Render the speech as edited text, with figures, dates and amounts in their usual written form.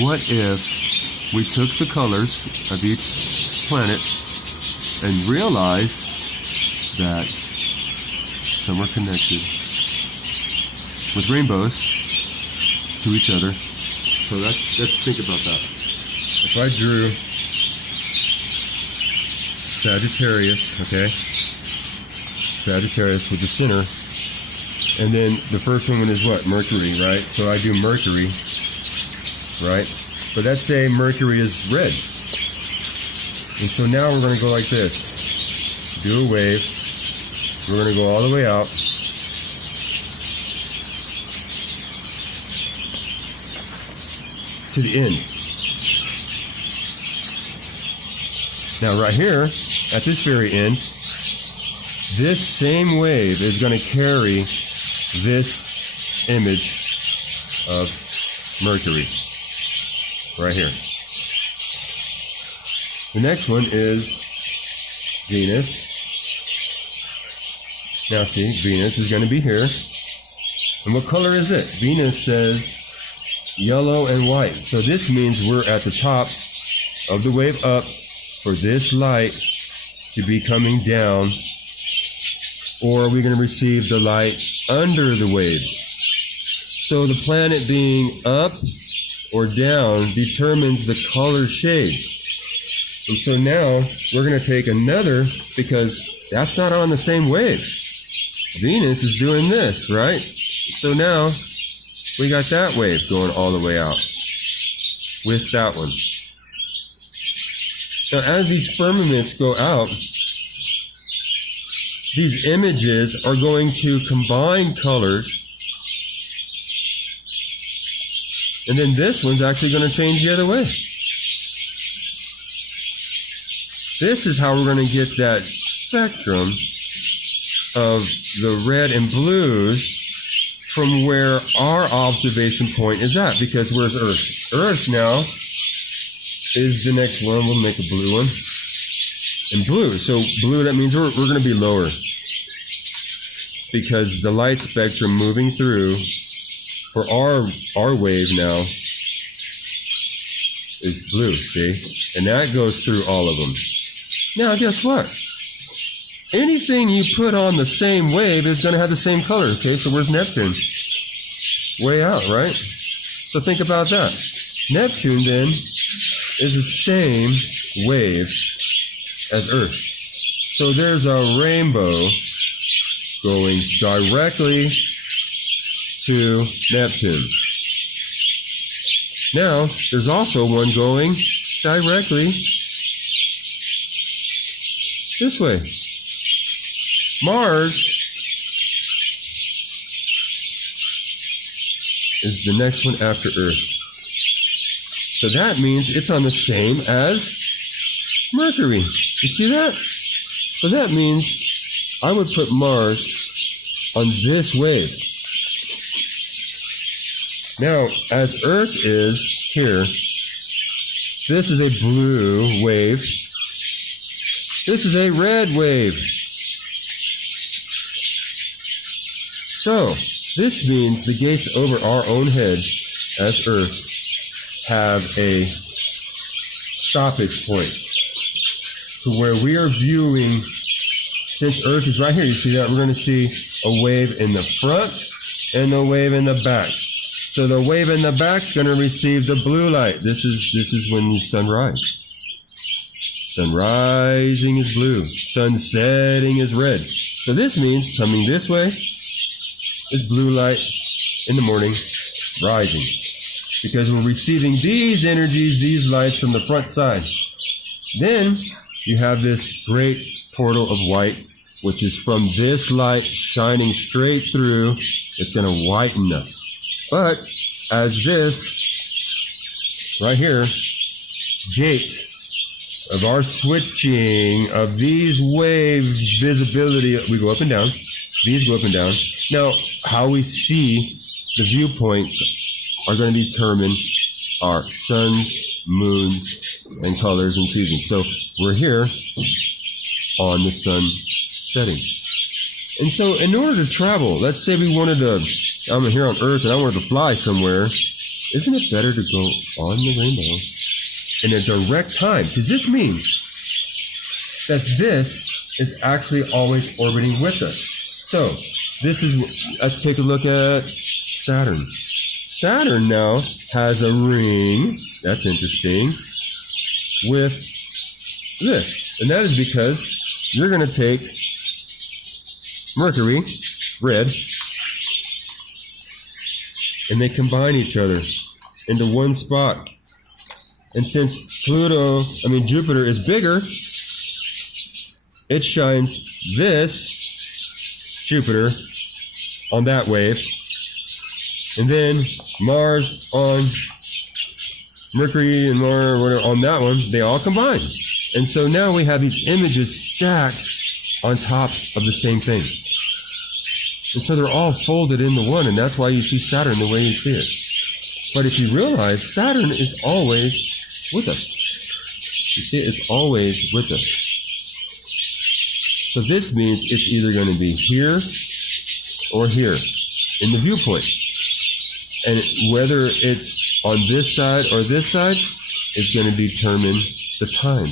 what if we took the colors of each planet and realized that some are connected with rainbows to each other? So let's think about that. If I drew Sagittarius, okay? Sagittarius with the center. And then the first one is what? Mercury, right? So I do Mercury, right? But let's say Mercury is red. And so now we're going to go like this. Do a wave. We're going to go all the way out. To the end. Now right here, at this very end, this same wave is going to carry this image of Mercury right here. The next one is Venus. Now see, Venus is going to be here. And what color is it? Venus says yellow and white. So this means we're at the top of the wave up for this light to be coming down, or are we going to receive the light under the wave? So the planet being up or down determines the color shades. And so now we're going to take another, because that's not on the same wave. Venus is doing this, right? So now we got that wave going all the way out with that one. Now as these firmaments go out, these images are going to combine colors, and then this one's actually going to change the other way. This is how we're going to get that spectrum of the red and blues from where our observation point is at, because where's Earth? Earth now is the next one. We'll make a blue one. And blue, so blue, that means we're going to be lower, because the light spectrum moving through for our wave now is blue, see? And that goes through all of them. Now, guess what? Anything you put on the same wave is going to have the same color, okay? So where's Neptune? Way out, right? So think about that. Neptune, then, is the same wave as Earth. So there's a rainbow going directly to Neptune. Now, there's also one going directly this way. Mars is the next one after Earth. So that means it's on the same as Mercury. You see that? So that means I would put Mars on this wave. Now, as Earth is here, this is a blue wave. This is a red wave. So, this means the gates over our own heads as Earth have a stoppage point to where we are viewing, since Earth is right here, you see that? We're going to see a wave in the front and a wave in the back. So the wave in the back is going to receive the blue light. This is when the sun rises. Sun rising is blue. Sun setting is red. So this means coming this way is blue light in the morning, rising. Because we're receiving these energies, these lights from the front side. Then you have this great portal of white, which is from this light shining straight through. It's going to whiten us. But as this right here, gate of our switching of these waves, visibility, we go up and down. These go up and down. Now, how we see the viewpoints are going to determine our suns, moons, and colors and seasons. So we're here on the sun setting. And so in order to travel, let's say we wanted to, I'm here on Earth and I wanted to fly somewhere isn't it better to go on the rainbow in a direct time? Because this means that this is actually always orbiting with us. So, let's take a look at Saturn. Saturn now has a ring, that's interesting, with this. And that is because you're going to take Mercury, red, and they combine each other into one spot. And since Jupiter is bigger, it shines this Jupiter on that wave, and then Mars on Mercury and Mars on that one, they all combine. And so now we have these images stacked on top of the same thing. And so they're all folded into one, and that's why you see Saturn the way you see it. But if you realize, Saturn is always with us. You see, it's always with us. So this means it's either going to be here or here in the viewpoint. And whether it's on this side or this side is going to determine the time.